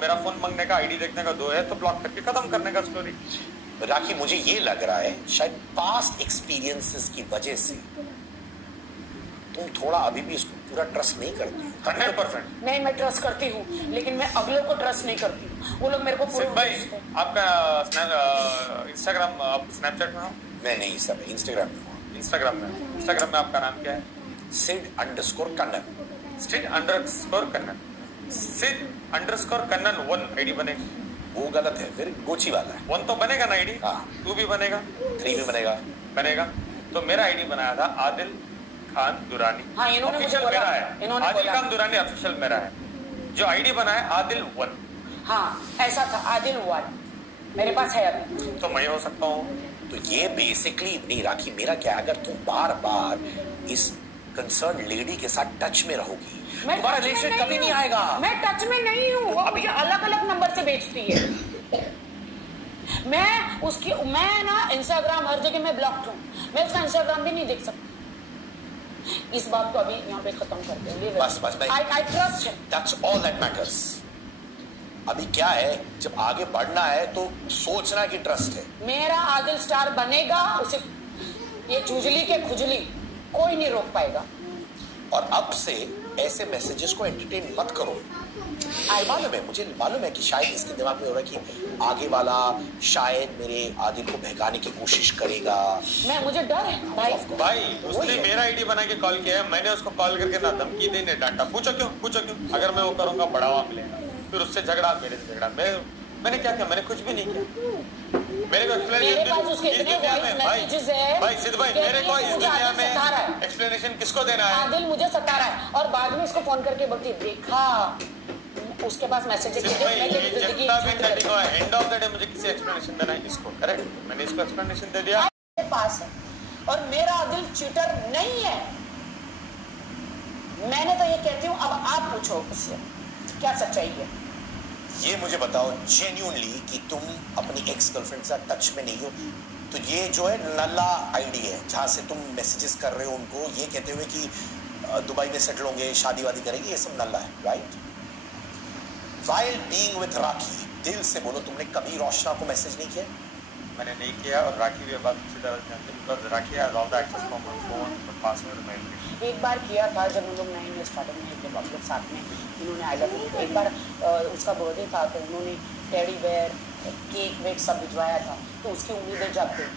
मेरा फोन मांगने का, आईडी देखने का 2 है तो ब्लॉक करके खत्म करने का स्टोरी। राखी मुझे ये लग रहा है शायद पास्ट एक्सपीरियंसेस की वजह से तुम थोड़ा अभी भी इसको पूरा ट्रस्ट नहीं करती। 100%। नहीं, मैं ट्रस्ट करती हूँ, लेकिन मैं अगलों को ट्रस्ट नहीं करती हूँ। वो लोग मेरे को पूरे भाई आपका इंस्टाग्राम, आप स्नैपचैट में हो? मैं नहीं सर, इंस्टाग्राम में हूँ। इंस्टाग्राम में आपका नाम क्या है? Sid_Kannan। Sid_Kannan। Sid_Kannan 1 आईडी बनेगा। वो गलत है, फिर गोची वाला है। 1 तो बनेगा ना आईडी? हाँ। 2 भी बनेगा, 3 भी बनेगा। तो मेरा आईडी बनाया था आदिल खान दुरानी। हाँ, इन्होंने ऑफिशियल मुझे मेरा बोला, है। इन्होंने आदिल बोला। खान दुरानी ऑफिशियल मेरा है। जो आईडी बनाया आदिल 1। हाँ, ऐसा था, आदिल 1 मेरे पास है अभी। तो मैं हो सकता हूँ। तो ये बेसिकली नहीं राखी, मेरा क्या, अगर तुम बार बार इस कंसर्न लेडी के साथ टच में रहोगी तुम्हारा रिलेशन कभी नहीं आएगा। मैं टच में नहीं हूँ, वो मुझे अलग अलग नंबर से बेचती है। मैं ना इंस्टाग्राम हर जगह मैं ब्लॉक्ड हूँ, मैं उसका इंस्टाग्राम भी नहीं देख सकती। इस बात को अभी यहाँ पे खत्म करते हैं। बस I trust him. That's all that matters। अभी क्या है, जब आगे बढ़ना है तो सोचना कि ट्रस्ट है। मेरा आदिल स्टार बनेगा, उसे ये चुजली के खुजली कोई नहीं रोक पाएगा। और अब से ऐसे मैसेजेस को एंटरटेन मत करो। मुझे मालूम है कि शायद इसके दिमाग में हो रहा है कि आगे वाला शायद मेरे आदिल को बहकाने की कोशिश करेगा। मुझे डर है भाई उसने मेरा आईडी बना के कॉल किया है, मैंने उसको कॉल करके ना धमकी दी, ना डांटा। पूछो क्यों? अगर मैं वो करूंगा बढ़ावा मिलेगा, फिर उससे झगड़ा, मेरे से झगड़ा। मैंने क्या किया? मैंने कुछ भी नहीं किया। मेरे को एक्सप्लेनेशन किसको देना है? आदिल मुझे सता रहा है और बाद में इसको फोन करके बोलती देखा उसके पास message end of the day मुझे किसी एक्सप्लेनेशन देना है इसको, करेक्ट? मैंने इसको एक्सप्लेनेशन दे दिया। मेरे पास है और मेरा आदिल चीटर नहीं है। मैंने तो ये कहती हूँ, अब आप पूछो उससे क्या सच्चाई है। ये मुझे बताओ जेन्युइनली कि तुम अपनी एक्स गर्लफ्रेंड से टच में नहीं हो। तो ये जो है नल्ला आईडी है जहां से तुम मैसेजेस कर रहे हो उनको, ये कहते हुए कि दुबई में सेटल होंगे, शादी वादी करेंगे, ये सब नल्ला है, राइट? While being with राखी, दिल से बोलो, तुमने कभी रोशना को मैसेज नहीं किया? मैंने नहीं किया, और राखी भी बात अच्छी तरह जानती है, because Rakhi has all the access from my phone, but password मैं एक बार किया था जब हम लोग नए स्टार्टिंग में जब हम लोग साथ में, इन्होंने आई लव यू, एक बार उसका बर्थडे था तो उन्होंने टेडी बेयर, केक वेक सब भिजवाया था, तो उसकी उम्मीदें जग गई।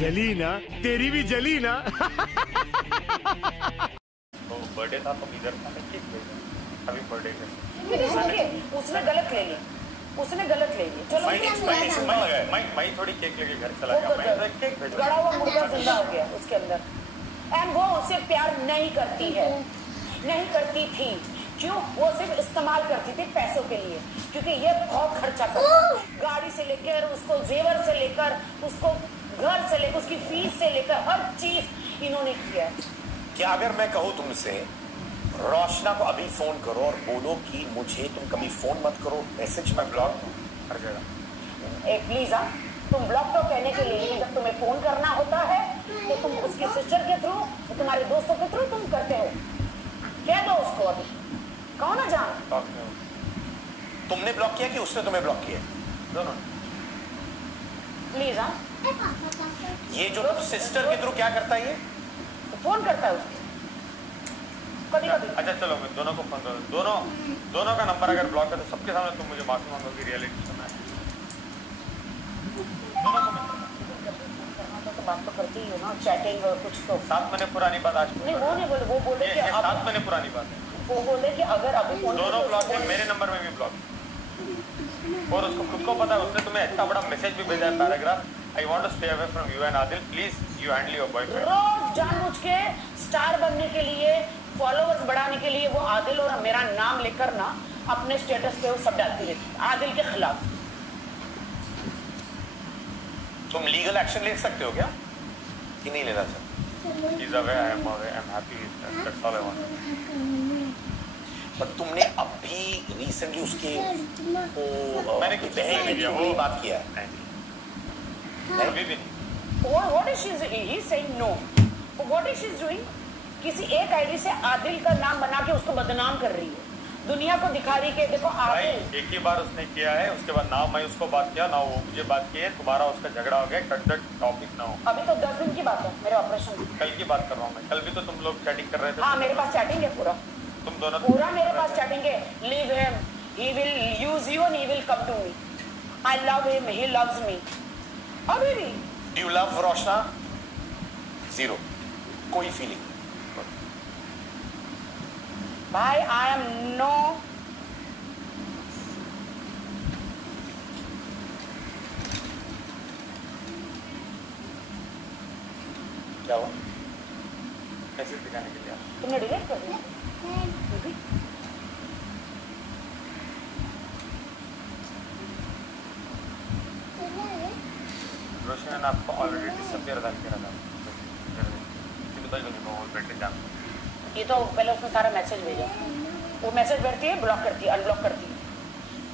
जली ना, तेरी भी जली ना। तो बर्थडे था तो इधर था, केक भेजा, अभी बर्थडे का उसने गलत ले लिया, चलो मैं थोड़ी केक लेके घर चला गया, मैं केक भेजा, गड़ा हुआ मुर्गा जिंदा हो गया उसके अंदर। एंड वो उसे प्यार नहीं करती है, नहीं करती थी। क्यों? वो सिर्फ इस्तेमाल करती थी पैसों के लिए, क्योंकि ये बहुत खर्चा करता, गाड़ी से लेकर उसको जेवर से लेकर उसको घर से लेकर उसकी फीस से लेकर हर चीज इन्होंने किया। क्या अगर मैं कहूँ तुमसे रोशना को अभी फोन करो और बोलो कि मुझे तुम कभी फोन मत करो, मैसेज मत ब्लॉक हर जगह। प्लीज तुम ब्लॉक तो कहने के लिए, जब तुम्हें फोन करना होता है तो तुम उसकी सिस्टर के थ्रू, तुम्हारे दोस्तों के थ्रू तुम करते हो। कह दो उसको अभी, कहो ना जान। तुमने ब्लॉक किया कि उसने तुम्हें ब्लॉक किया? दोनों। प्लीज ये जो सिस्टर के थ्रू क्या करता है, ये फोन करता है उसको कभी कभी। अच्छा चलो मैं दोनों को फोन करूँ, दोनों का नंबर अगर ब्लॉक है तो सबके सामने तुम मुझे माफी मांगोगी, रियलिटी सुना है दोनों को। तो बात तो करती ही हो ना, चैटिंग और कुछ तो। 7 महीने पुरानी बात आज नहीं, वो नहीं बोले, वो बोले कि 7 महीने पुरानी बात है। वो बोले कि अगर अभी फोन दोनों ब्लॉक है, मेरे नंबर में भी ब्लॉक, और उसको खुद को पता है, उसने तुम्हें इतना बड़ा मैसेज भी भेजा है, paragraph, I want to stay away from you and Adil, please you handle your boyfriend. रोज जानबूझ के स्टार बनने के लिए, फॉलोअर्स बढ़ाने के लिए वो आदिल और मेरा नाम लेकर ना अपने स्टेटस पे वो सब डालती रहती है आदिल के खिलाफ। तुम लीगल एक्शन ले सकते हो क्या कि नहीं लेना sir? He's away, I am happy, that's all I want। पर तुमने अभी रिसेंटली उसके मैंने कुछ बहन में दिया, वो बात किया है? अभी भी नहीं। What is she? He saying no. What is she doing? किसी एक आईडी से आदिल का नाम बना के उसको बदनाम कर रही है। दुनिया को दिखा रही कि देखो भाई आगे। एक ही बार उसने किया है, उसके बाद ना मैं उसको बात किया ना वो मुझे बात की है, तुम्हारा उसका झगड़ा हो गया, कट दैट टॉपिक ना हो। अभी तो 10 दिन की बात है मेरे ऑपरेशन की। कल की बात कर रहा हूँ मैं, कल भी तो तुम लोग चैटिंग कर रहे थे। हाँ मेरे पास चैटिंग है पूरा, तुम दोनों पूरा मेरे पास चैटिंग है। Leave him, he will use you and he will come to me. I love him, he loves me. अभी भी do you love Roshna? Zero, कोई फीलिंग? भाई आई एम नो, क्या हुआ? मैसेज दिखाने के लिए तुमने डिलीट कर दिया? रोशन ने आपको ऑलरेडी डिसअपियर डाल के रखा। बैटरी जाम। ये तो पहले उसने सारा मैसेज भेजा, वो मैसेज भेजती है, ब्लॉक करती है, अनब्लॉक करती है,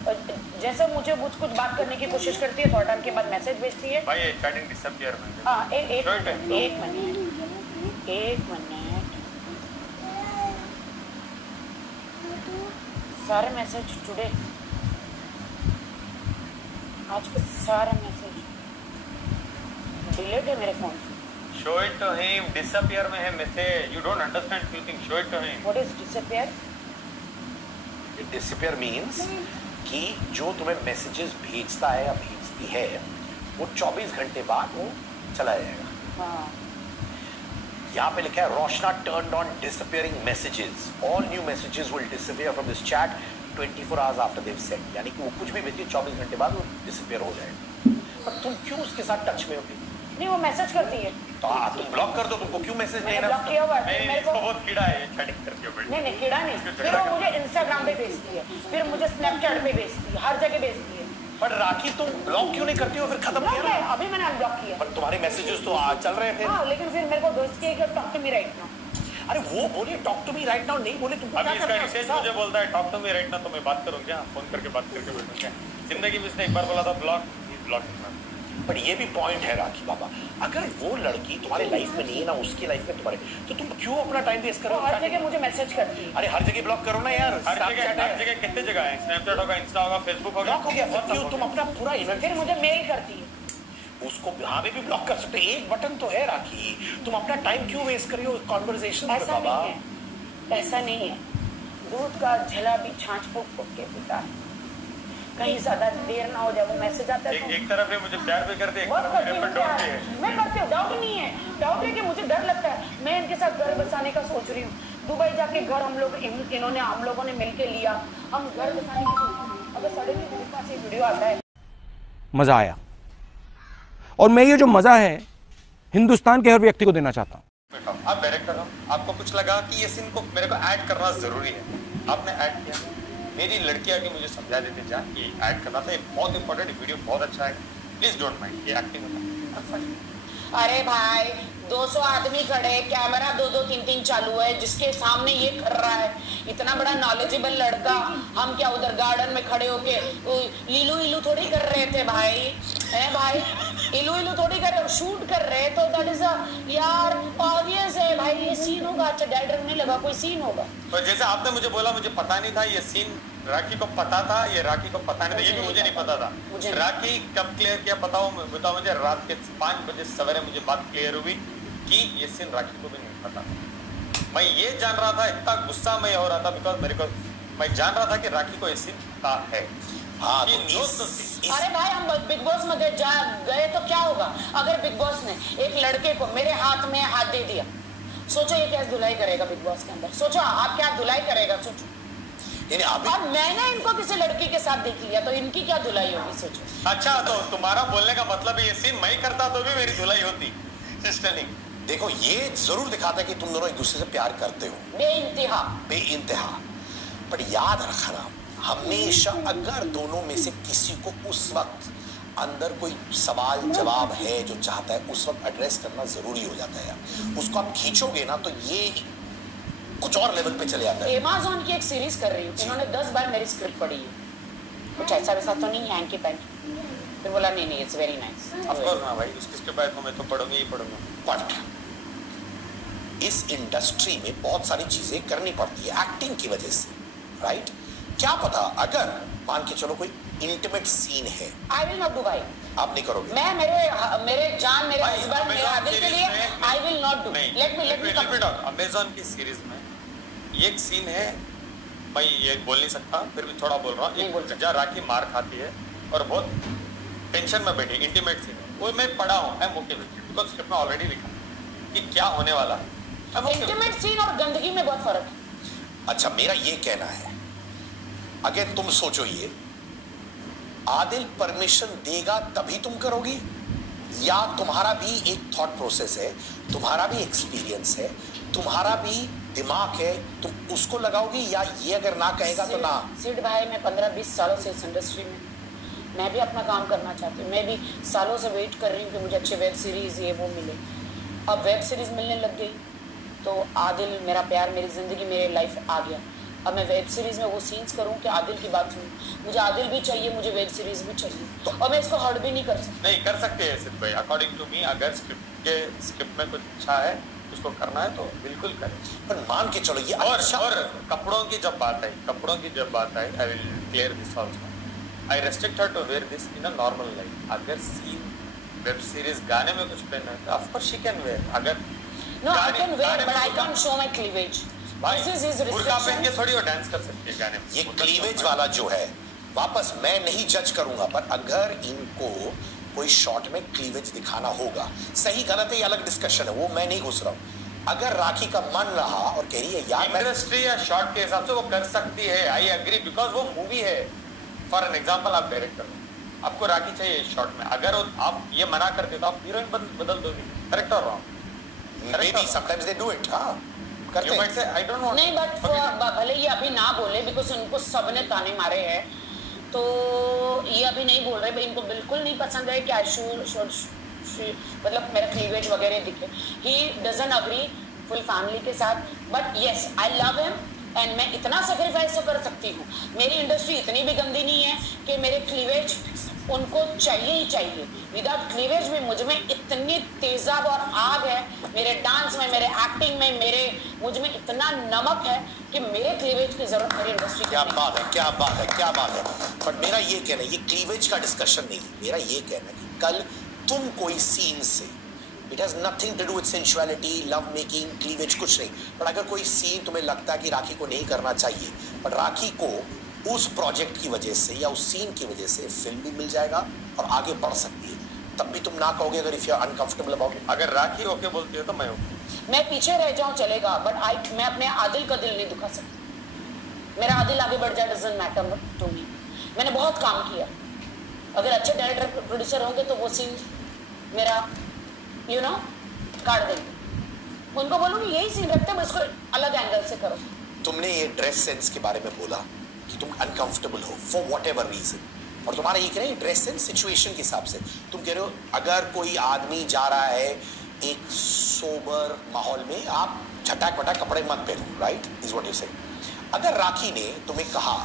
और जैसे मुझे कुछ बात करने की कोशिश करती है, थोड़ा टाइम के बाद मैसेज भेजती है। भाई चैटिंग डिसअपियर में। हाँ एक Short है। मिनट सारे मैसेज टुडे, आज के सारे मैसेज डिलीट है मेरे फोन से। Show it to him. Disappear में है message. You don't understand few things. Show it to him. What is disappear? Disappear means कि जो तुम्हें मैसेजेस भेजता है या भेजती है वो 24 घंटे बाद वो चला जाएगा। हाँ यहाँ पे लिखा है Roshna turned on disappearing messages, all new messages will disappear from this chat 24 hours after they send. यानी कि वो कुछ भी भेजे 24 घंटे बाद वो डिसअपियर हो जाएगा। पर तुम क्यों उसके साथ टच में होगी? नहीं, वो मैसेज करती है। तो तुम ब्लॉक कर दो, तुमको क्यों मैसेज नहीं मैंने ब्लॉक किया हुआ है। नहीं, मेरे इसको को बहुत कीड़ा है, चैटिंग करती हो। नहीं कीड़ा नहीं, फिर वो मुझे इंस्टाग्राम पे भेजती है, फिर मुझे स्नैपचैट पे भेजती है, हर जगह भेजती है। पर राखी तुम ब्लॉक क्यों नहीं करती हो? फिर खत्म ब्लॉक किया है, ना। अभी मैंने अनब्लॉक किया। पर तुम्हारे मैसेजेस तो चल रहे थे। हाँ, लेकिन फिर मेरे को भेजती है कि talk to me right now. अरे वो बोलिए talk to me right now, नहीं बोले तुमको अभी क्या इसका करना है? रिसेंट मुझे बोलता है talk to me right now, तो मैं बात करूँ क्या? फोन करके बात करके बैठूँ क्या? जिंदगी में इसने एक बार बोला था ब्लॉक। पर ये भी पॉइंट है राखी बाबा, अगर वो लड़की तुम्हारे लाइफ में नहीं है ना उसकी लाइफ में तुम्हारे, तो तुम क्यों अपना टाइम वेस्ट करो? हर जगह मुझे मैसेज करती है। अरे हर जगह ब्लॉक करो ना यार। हर जगह कितने जगह है? स्नैपचैट होगा, इंस्टा होगा, फेसबुक होगा, ब्लॉक हो गया, क्यों तुम अपना पूरा एनर्जी फिर मुझे मेल करती है। उसको यहाँ पे भी ब्लॉक कर सकते, एक बटन तो है राखी, तुम अपना टाइम क्यों वेस्ट कर रही हो कॉन्वर्सेशन में? ऐसा बाबा नहीं है, ऐसा नहीं है। दूध का झला भी छाछ फूक के पीता है, कहीं ज्यादा देर ना हो जाए। वो मैसेज आता है एक तरफ है मुझे प्यार भी करते, एक बहुत तरफ करती मेरे हूँ पर डाउट भी प्यार। है। मैं करती हूँ, डाउट नहीं है। डाउट है कि मुझे डर लगता है। मैं इनके साथ घर बसाने का सोच रही हूँ। दुबई जाके घर हम लोगों ने मिलके लिया, हम घर बसाने की सोच रही हूँ। अगर सडनली मेरे पास ये वीडियो आता है, मजा आया, और मैं ये जो मजा है हिंदुस्तान के हर व्यक्ति को देना चाहता हूँ। आप डायरेक्टर हो, आपको कुछ लगा कि ये सीन को मेरे को ऐड करना जरूरी है, आपने ऐड किया। मेरी लड़की आके मुझे समझा देते जा कि ऐड करना था, ये बहुत इंपॉर्टेंट वीडियो, बहुत अच्छा है, प्लीज डोंट माइंड, ये एक्टिंग होता है। अरे भाई 200 आदमी खड़े, कैमरा 2-2 3-3 चालू है, जिसके सामने ये कर रहा है, इतना बड़ा नॉलेजेबल लड़का, हम क्या उधर गार्डन में खड़े होके इलू थोड़ी कर रहे थे भाई, है भाई, इलू थोड़ी कर रहे, शूट कर रहे, तो दैट इज यार ऑब्वियस है भाई, ये सीन होगा। अच्छा डायरेक्टर नहीं लगा, कोई सीन होगा। तो जैसे आपने मुझे बोला, मुझे पता नहीं था ये सीन, राखी को पता था, ये राखी को पता नहीं था, ये भी मुझे नहीं पता था। राखी कब क्लियर किया बताओ मुझे, रात के 5 बजे सवेरे मुझे बात क्लियर हुई कि ये सीन राखी को भी नहीं पता। मैं ये जान रहा था, इतना गुस्सा मैं हो रहा था, बिकॉज मेरे को, मैं जान रहा था कि राखी को ये सीन पता है। हाँ, अरे भाई हम बिग बॉस में गए तो क्या होगा? अगर बिग बॉस ने एक लड़के को मेरे हाथ में हाथ दे दिया, सोचो ये क्या धुलाई करेगा बिग बॉस के अंदर? सोचो आप क्या धुलाई करेगा, सोचो। और मैंने इनको किसी लड़की के साथ देख लिया तो इनकी क्या धुलाई होगी, सोचो। अच्छा, तो तुम्हारा बोलने का मतलब ये सीन मैं करता तो भी मेरी धुलाई होती। सिस्टर देखो, ये जरूर दिखाता है कि तुम दोनों एक दूसरे से प्यार करते हो बेइंतहा। पर याद रखना हमेशा, अगर दोनों में से किसी को उस वक्त अंदर कोई सवाल जवाब है जो चाहता है, उस वक्त एड्रेस करना जरूरी हो जाता है। उसको आप खींचोगे ना तो ये कुछ और लेवल पे चले जाता है। Amazon की एक सीरीज कर रही हूँ, इन्होंने 10 बार मेरी स्क्रिप्ट पढ़ी है, कुछ ऐसा वैसा तो नहीं हैंकी पैंट, फिर बोला नहीं it's very nice. Of course ना भाई, उसके बाद तो मैं तो पढ़ूंगी ही पढ़ूंगा। बट इस इंडस्ट्री में बहुत सारी चीजें करनी पड़ती है एक्टिंग की वजह से, राइट? क्या पता अगर मान के चलो कोई इंटीमेट सीन है, आई विल नॉट डू भाई, आप नहीं करोगे। मैं मेरे जान, मेरे हस्बैंड, मेरे आदिल के लिए I will not do. Let me Amazon की सीरीज में ये एक सीन है, मैं ये बोल नहीं सकता, फिर भी थोड़ा बोल रहा हूँ। जहाँ राखी मार खाती है और बहुत टेंशन में बैठी, इंटीमेट सीन है, वो मैं पढ़ा हूँ। I am okay with it because script में ऑलरेडी लिखा कि क्या होने वाला है। इंटीमेट सीन और गंदगी में बहुत फर्क है। अच्छा, मेरा ये कहना है, अगर तुम सोचो ये आदिल परमिशन देगा तभी तुम करोगी, या तुम्हारा भी एक थॉट प्रोसेस है, तुम्हारा भी एक्सपीरियंस है, तुम्हारा भी दिमाग है, तुम उसको लगाओगी, या ये अगर ना कहेगा तो ना। सिड भाई, मैं 15-20 सालों से इस इंडस्ट्री में, मैं भी अपना काम करना चाहती हूँ। मैं भी सालों से वेट कर रही हूँ कि मुझे अच्छे वेब सीरीज ये वो मिले। अब वेब सीरीज मिलने लग गई तो आदिल मेरा प्यार, मेरी जिंदगी, मेरे लाइफ आ गया। अब मैं वेब सीरीज में वो सीन्स करूं कि आदिल की बात सुनूं। मुझे आदिल भी चाहिए, मुझे वेब सीरीज भी चाहिए, और मैं इसको हर्ट भी नहीं कर सकती। नहीं कर सकते हैं सिद्ध भाई, अकॉर्डिंग टू मी अगर स्क्रिप्ट में कुछ अच्छा है उसको करना है तो बिल्कुल करें। पर मान के चलो ये और अच्छा। और कपड़ों की जब बात आई, I will clear this also. I restrict her to wear this in a normal life. अगर सीन वेब सीरीज गाने में कुछ पहनना है तो of course she can wear. अगर no I can wear but I can't show my cleavage. This is his restriction. थोड़ी और डांस कर सकती है गाने में। ये क्लीवेज वाला जो है, वापस मैं नहीं जज करूंगा, पर अगर इनको कोई शॉट में क्लीवेज दिखाना होगा, सही गलत है ये अलग डिस्कशन है, वो मैं नहीं घुस रहा हूं। अगर राखी का मन रहा और कह रही है यार इंडस्ट्री या शॉट के हिसाब से वो कर सकती है, आई एग्री, बिकॉज वो मूवी है। फॉर एन एग्जांपल, आप डायरेक्टर हो, आपको राखी चाहिए इस शॉट में, अगर आप ये मना करते तो आप हीरोइन बदल दोगे। करेक्ट और wrong? Maybe sometimes they do it, हाँ करते You might say, I don't know. नहीं, बट भले ये अभी ना बोले बिकॉज उनको सबने ताने मारे हैं, तो ये अभी नहीं बोल रहे। इनको बिल्कुल नहीं पसंद है कि आई मतलब मेरा क्लीवेज वगैरह दिखे। He doesn't agree full family के साथ, but yes I love him and मैं इतना सेक्रीफाइस तो कर सकती हूँ। मेरी इंडस्ट्री इतनी भी गंदी नहीं है कि मेरे क्लीवेज उनको चाहिए ही चाहिए। विदाउट क्लीवेज में मुझ में इतनी तेजाब और आग है, मेरे डांस में, मेरे एक्टिंग में, मुझ में इतना नमक है कि मेरे क्लीवेज की जरूरत मेरी इंडस्ट्री। क्या बात है, क्या बात है, क्या बात है। बट मेरा ये कहना है, ये क्लीवेज का डिस्कशन नहीं, मेरा ये कहना है कि कल तुम कोई सीन से, it has nothing to do with sensuality, love making, cleavage कुछ नहीं, पर अगर कोई सीन तुम्हें लगता है कि राखी को नहीं करना चाहिए, पर राखी को उस प्रोजेक्ट की वजह से या उस सीन की वजह से फिल्म भी मिल जाएगा और आगे बढ़ सकती है, तब भी तुम ना कहोगे अगर if you are uncomfortable about it? अगर राखी ओके बोलती है तो मैं ओके। मैं पीछे रह जाऊं चलेगा, बट मैं अपने आदिल का दिल नहीं दुखा सकती। मेरा आदिल आगे बढ़ जाए, डजंट मैटर टू मी। मैंने बहुत काम किया, अगर अच्छे डायरेक्टर प्रोड्यूसर होंगे तो वो सीन मेरा काट देंगे। उनको बोलूंगी यही सीन रखते हैं, इसको अलग एंगल से करो। तुमने ये ड्रेस सेंस के बारे में बोला कि तुम अनकंफर्टेबल हो फॉर वॉट एवर रीजन, और तुम्हारा ये कह रहे हैं ड्रेस सेंस सिचुएशन के हिसाब से। तुम कह रहे हो अगर कोई आदमी जा रहा है एक सोबर माहौल में, आप झटाक वटाक कपड़े मत पहनो, राइट, इज व्हाट यू से। अगर राखी ने तुम्हें कहा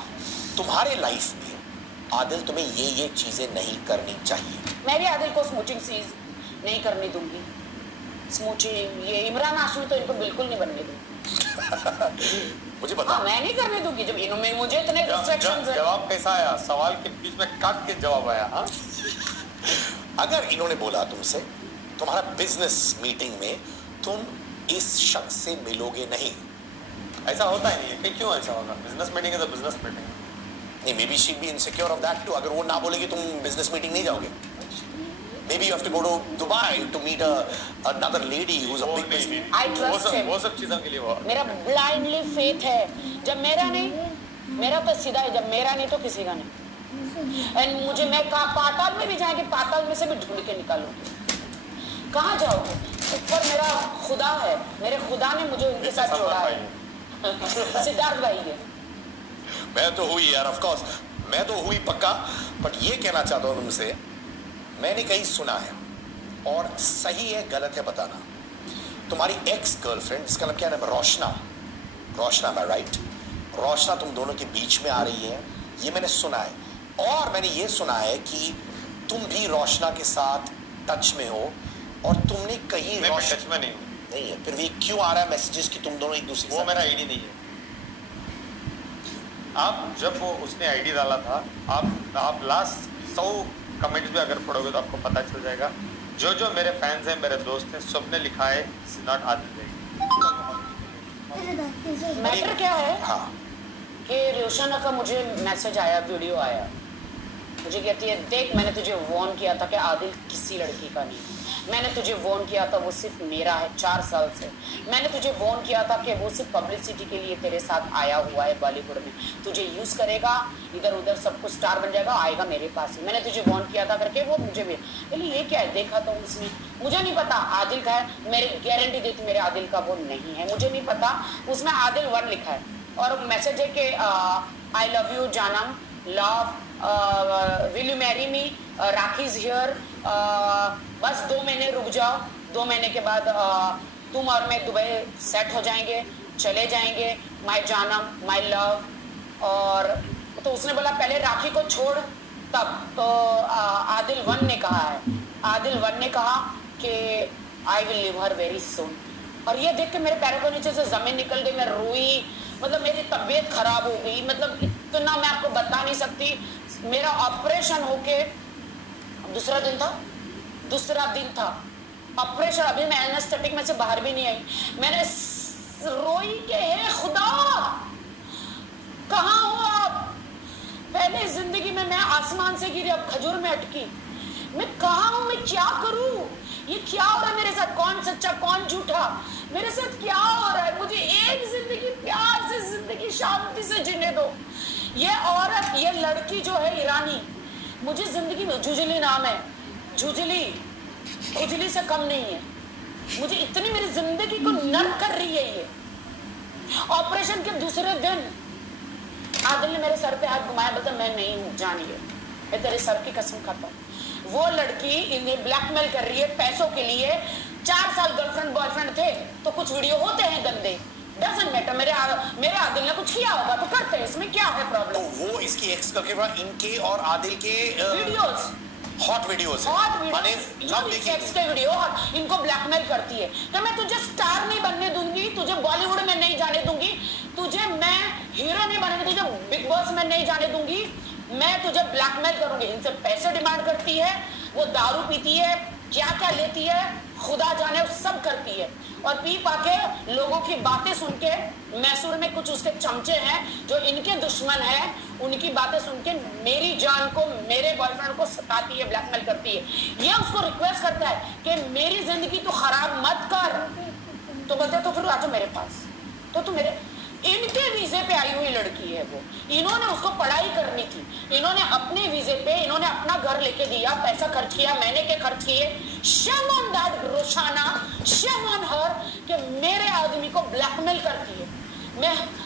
तुम्हारे लाइफ में आदिल तुम्हें ये चीजें नहीं करनी चाहिए, मैं भी आदिल को स्मूचिंग सीज नहीं करने दूंगी। स्मूचिंग, ये इमरान हाशमी तो इनको बिल्कुल नहीं बनने दूंगी। मुझे बता। हाँ, मैं नहीं करने दूंगी जब इन्होंने मुझे इतने रिस्ट्रिक्शंस हैं। जवाब कैसा आया? सवाल के बीच में काट के जवाब आया। हाँ, अगर इन्होंने बोला तुमसे तुम्हारा बिजनेस मीटिंग में तुम इस शख्स से मिलोगे नहीं, ऐसा होता ही नहीं है। क्यों ऐसा होगा? बिजनेस मीटिंग है तो बिजनेस मीटिंग। नहीं, maybe she be insecure of that too. अगर वो ना बोलेगी तुम बिजनेस मीटिंग नहीं जाओगे। Maybe you have to go to Dubai to meet another lady who's a big business. I trust him. वो सब चीजों के लिए वो मेरा ब्लाइंडली फेथ है। जब मेरा नहीं, मेरा तो सीधा है, जब मेरा नहीं तो किसी का नहीं। एंड मुझे, मैं कहा पाताल में भी जाएंगे, पाताल में से भी ढूंढ के निकालूंगी। कहाँ जाओगे? ऊपर मेरा खुदा है, मेरे खुदा ने मुझे उनके साथ जोड़ा है। सिद्धार्थ भाई है। मैं तो हुई यार, ऑफ कोर्स मैं तो हुई पक्का। बट ये कहना चाहता हूँ तुमसे, मैंने कहीं सुना है, और सही है गलत है बताना, तुम्हारी एक्स गर्लफ्रेंड जिसका नाम क्या नाम है, रोशना, मैं राइट, रोशना तुम दोनों के बीच में आ रही है, ये मैंने सुना है। और मैंने ये सुना है कि तुम भी रोशना के साथ टच में हो, और तुमने कहीं टच में नहीं है, फिर भी क्यों आ रहा है मैसेजेस कि तुम दोनों एक दूसरे वो मेरा आईडी नहीं है। आप जब वो उसने आईडी डाला था, आप लास्ट 100 कमेंट्स भी अगर पढ़ोगे तो आपको पता चल जाएगा, जो जो मेरे फैंस हैं, मेरे दोस्त हैं, सबने लिखा है नॉट आदिल। मैटर क्या है हाँ कि रोशना का मुझे मैसेज आया, वीडियो आया, मुझे कहती है देख मैंने तुझे वार्न किया था कि आदिल किसी लड़की का नहीं, मैंने तुझे वार्न किया था वो सिर्फ मेरा है 4 साल से, मैंने तुझे वार्न किया था कि वो सिर्फ पब्लिसिटी के लिए तेरे साथ आया हुआ है बॉलीवुड में, तुझे यूज़ करेगा, इधर उधर सब कुछ स्टार बन जाएगा, आएगा मेरे पास ही, मैंने तुझे वार्न किया था करके वो मुझे भी बोली ये क्या है, देखा तो उसने, मुझे नहीं पता आदिल का है, मेरी गारंटी देती मेरे आदिल का वो नहीं है, मुझे नहीं पता, उसमें आदिल 1 लिखा है और मैसेज है कि आई लव यू जानम, love, will you marry me, rakhis here, बस 2 महीने रुक जाओ, 2 महीने के बाद तुम और मैं दुबई सेट हो जाएंगे, चले जाएंगे, माय जानम, माय लव। और तो उसने बोला पहले राखी को छोड़ तब, तो आदिल 1 ने कहा है, आदिल 1 ने कहा कि I will live her very soon. और ये देख के मेरे पैरों के नीचे से जमीन निकल गई, मैं रोई, मतलब मेरी तबीयत खराब हो गई, मतलब इतना मैं आपको बता नहीं सकती। मेरा ऑपरेशन होके दूसरा दिन था ऑपरेशन, अभी मैं एनेस्थेटिक में से बाहर भी नहीं आई, मैंने रोई के हे खुदा कहाँ हो आप, पहले जिंदगी में मैं आसमान से गिरी, अब खजूर में अटकी, मैं कहाँ हूँ, मैं क्या करूँ, ये क्या हो रहा है मेरे साथ, कौन सच्चा कौन झूठा, मेरे साथ क्या हो रहा है, मुझे एक जिंदगी प्यार से, जिंदगी शांति से जीने दो। ये औरत, ये लड़की जो है ईरानी, मुझे जिंदगी में, जुजली नाम है, जुजली से कम नहीं है, मुझे इतनी मेरी जिंदगी को नर्क कर रही है ये। ऑपरेशन के दूसरे दिन आदिल ने मेरे सर पे हाथ घुमाया, बोलता मैं नहीं हूँ, जानिए मैं तेरे सर की कसम खाता हूँ। वो लड़की इन्हें ब्लैकमेल कर रही है पैसों के लिए, 4 साल गर्लफ्रेंड बॉयफ्रेंड थे तो कुछ वीडियो होते हैं गंदे, डजंट मैटर, मेरे आदिल ने कुछ किया होगा तो करते हैं, इसमें क्या है प्रॉब्लम। तो वो इसकी एक्स का केवल इनके और आदिल के वीडियोस, हॉट वीडियोस माने सेक्स के वीडियो, और इनको ब्लैकमेल करती है कि मैं तुझे स्टार नहीं बनने दूंगी, तुझे बॉलीवुड में नहीं जाने दूंगी, तुझे मैं हीरो नहीं बनने, तुझे बिग बॉस में नहीं जाने दूंगी, मैं तुझे ब्लैकमेल करूंगी। इनसे पैसे डिमांड करती है, वो दारू पीती है, क्या क्या लेती है खुदा जाने, वो सब करती है। और पी पाके लोगों की बातें सुन के, मैसूर में कुछ उसके चमचे हैं जो इनके दुश्मन हैं, उनकी बातें सुन के मेरी जान को, मेरे बॉयफ्रेंड को सताती है, ब्लैकमेल करती है। ये उसको रिक्वेस्ट करता है कि मेरी जिंदगी तो खराब मत कर, तो बोलते तो फिर आ जाओ मेरे पास, तो तू मेरे, इनके वीजे पे आई हुई लड़की है वो, इन्होंने उसको पढ़ाई करनी थी, इन्होंने अपने वीजे पे, इन्होंने अपना घर लेके दिया, पैसा खर्च किया, मैंने के खर्च किए, shame on that रोशाना, shame on her कि मेरे आदमी को ब्लैकमेल करती है।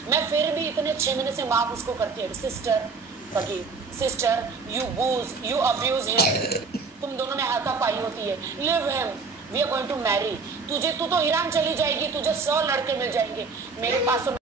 मैं फिर भी इतने 6 महीने से माफ उसको करती है, sister Fakir, sister you booze, you abuse him, तुम दोनों में हाथापाई होती है, leave him, we are going to marry, तू तो ईरान चली जाएगी, तुझे 100 लड़के मिल जाएंगे, मेरे पास